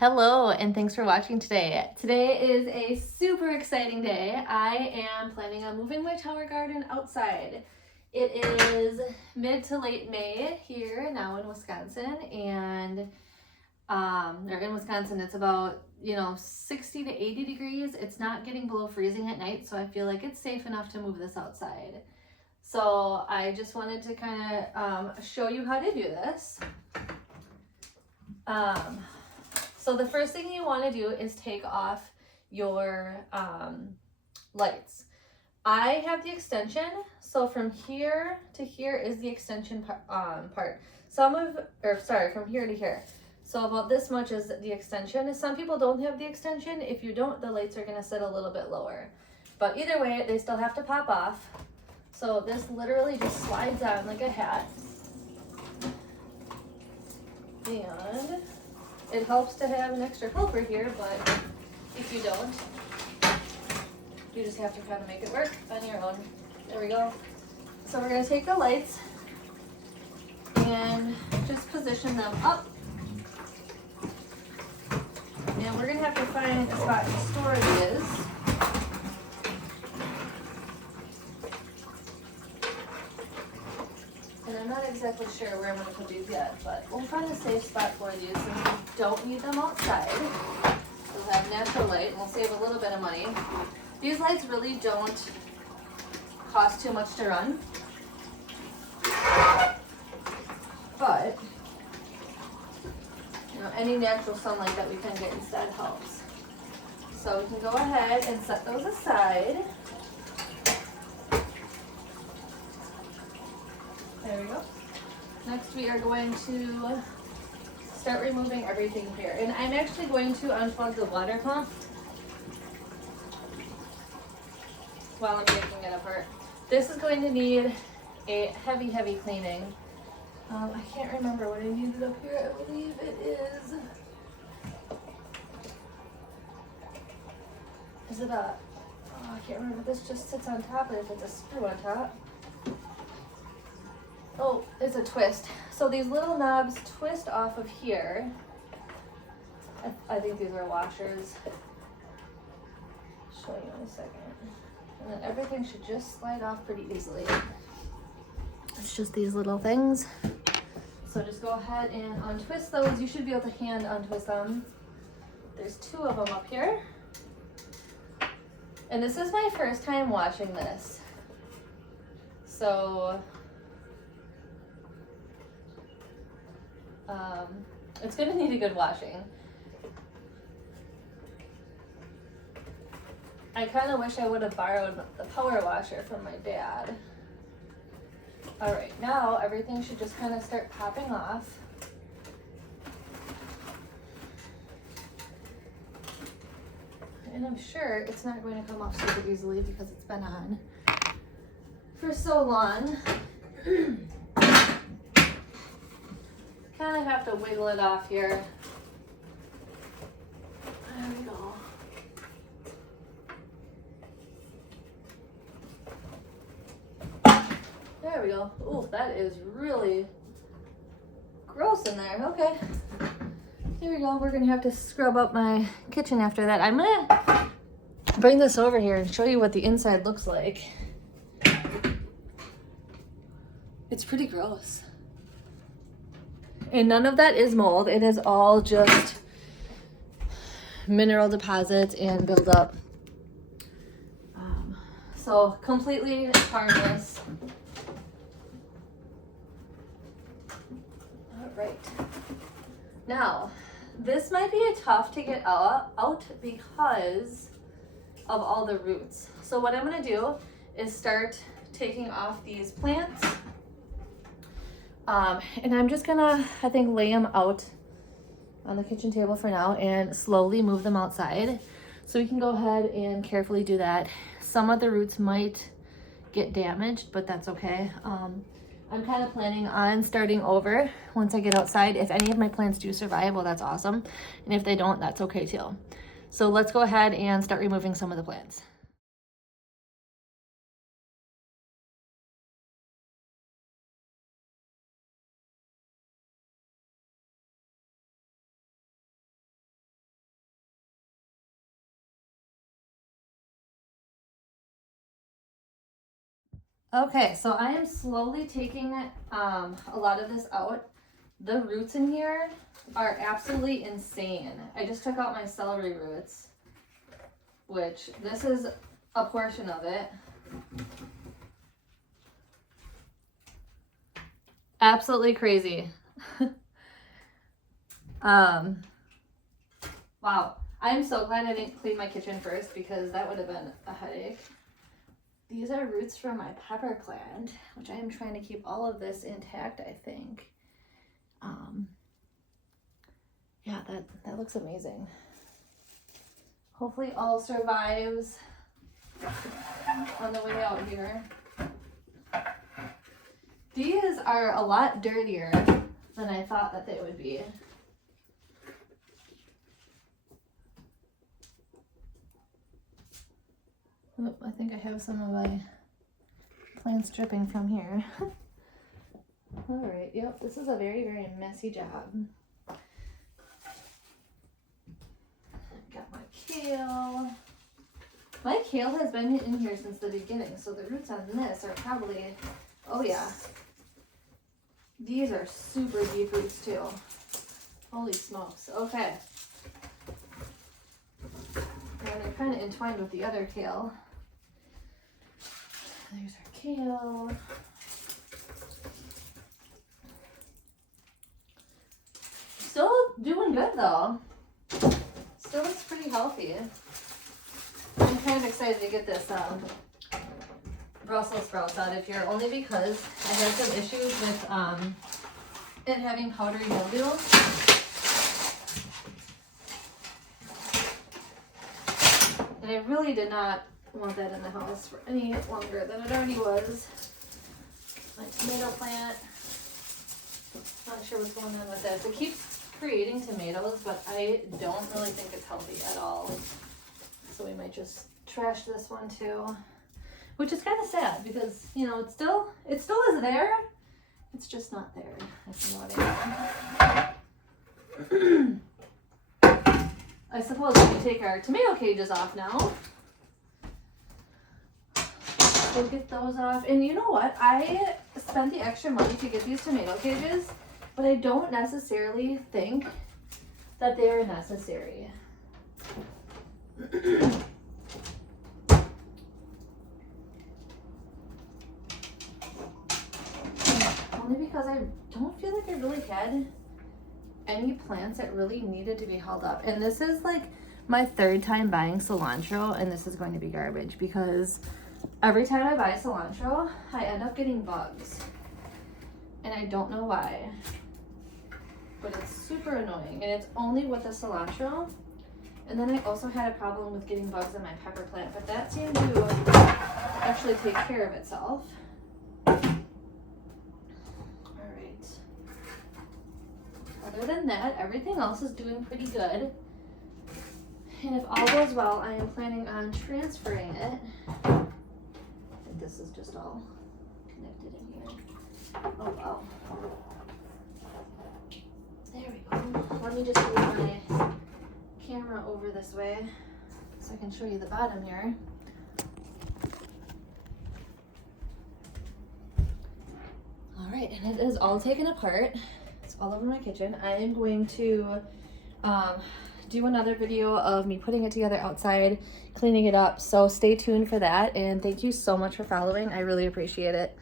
Hello, and thanks for watching today. Today is a super exciting day. I am planning on moving my tower garden outside. It is mid to late May here now in Wisconsin, and or in Wisconsin it's about 60 to 80 degrees. It's not getting below freezing at night, so I feel like it's safe enough to move this outside. So I just wanted to kind of show you how to do this. So the first thing you want to do is take off your lights. I have the extension, so from here to here is the extension part. From here to here. So about this much is the extension. Some people don't have the extension. If you don't, the lights are going to sit a little bit lower. But either way, they still have to pop off. So this literally just slides on like a hat. And it helps to have an extra helper here, but if you don't, you just have to kind of make it work on your own. There we go. So we're going to take the lights and just position them up. And we're going to have to find a spot to store these. And I'm not exactly sure where I'm going to put these yet, but we'll find a safe spot for these since we don't need them outside. We'll have natural light and we'll save a little bit of money. These lights really don't cost too much to run, but any natural sunlight that we can get instead helps. So we can go ahead and set those aside. There we go. Next we are going to start removing everything here. And I'm actually going to unplug the water pump while I'm taking it apart. This is going to need a heavy, heavy cleaning. I can't remember what I needed up here. I believe it is it a, I can't remember. This just sits on top, and if it's a screw on top. Oh, it's a twist. So these little knobs twist off of here. I think these are washers. Show you in a second. And then everything should just slide off pretty easily. It's just these little things. So just go ahead and untwist those. You should be able to hand untwist them. There's two of them up here. And this is my first time washing this. So it's gonna need a good washing. I kind of wish I would have borrowed the power washer from my dad. All right, now everything should just kind of start popping off. And I'm sure it's not going to come off super easily because it's been on for so long. Kind of have to wiggle it off here. There we go. There we go. Ooh, that is really gross in there. Okay. There we go. We're gonna have to scrub up my kitchen after that. I'm gonna bring this over here and show you what the inside looks like. It's pretty gross. And none of that is mold. It is all just mineral deposits and buildup. So completely harmless. All right. Now, this might be tough to get out because of all the roots. So what I'm gonna do is start taking off these plants. And I'm just gonna, I think, lay them out on the kitchen table for now and slowly move them outside. So we can go ahead and carefully do that. Some of the roots might get damaged, but that's okay. I'm kind of planning on starting over once I get outside. If any of my plants do survive, well, that's awesome. And if they don't, that's okay too. So let's go ahead and start removing some of the plants. Okay, so I am slowly taking a lot of this out. The roots in here are absolutely insane. I just took out my celery roots, which this is a portion of it. Absolutely crazy. Wow. I'm so glad I didn't clean my kitchen first because that would have been a headache. These are roots from my pepper plant, which I am trying to keep all of this intact, I think. Yeah, that looks amazing. Hopefully all survives on the way out here. These are a lot dirtier than I thought that they would be. Oh, I think I have some of my plants dripping from here. All right, yep, this is a very, very messy job. Got my kale. My kale has been in here since the beginning, so the roots on this are probably, oh yeah. These are super deep roots too. Holy smokes, okay. And they're kind of entwined with the other kale. There's our kale. Still doing good though. Still looks pretty healthy. I'm kind of excited to get this Brussels sprouts out of here, only because I had some issues with it having powdery mildew. And I really did not want that in the house for any longer than it already was. My tomato plant. Not sure what's going on with this. It keeps creating tomatoes, but I don't really think it's healthy at all. So we might just trash this one too. Which is kind of sad because, you know, it still is there. It's just not there, if you know what I mean. I suppose we can take our tomato cages off now. We'll get those off. And you know what? I spent the extra money to get these tomato cages, but I don't necessarily think that they are necessary. Only because I don't feel like I really had any plants that really needed to be held up. And this is like my third time buying cilantro, and this is going to be garbage because every time I buy cilantro, I end up getting bugs. And I don't know why. But it's super annoying. And it's only with the cilantro. And then I also had a problem with getting bugs in my pepper plant, but that seemed to actually take care of itself. Other than that, everything else is doing pretty good. And if all goes well, I am planning on transferring it. I think this is just all connected in here. Oh, wow. There we go. Let me just move my camera over this way so I can show you the bottom here. All right, and it is all taken apart. All over my kitchen. I am going to do another video of me putting it together outside, cleaning it up, so stay tuned for that, and thank you so much for following. I really appreciate it.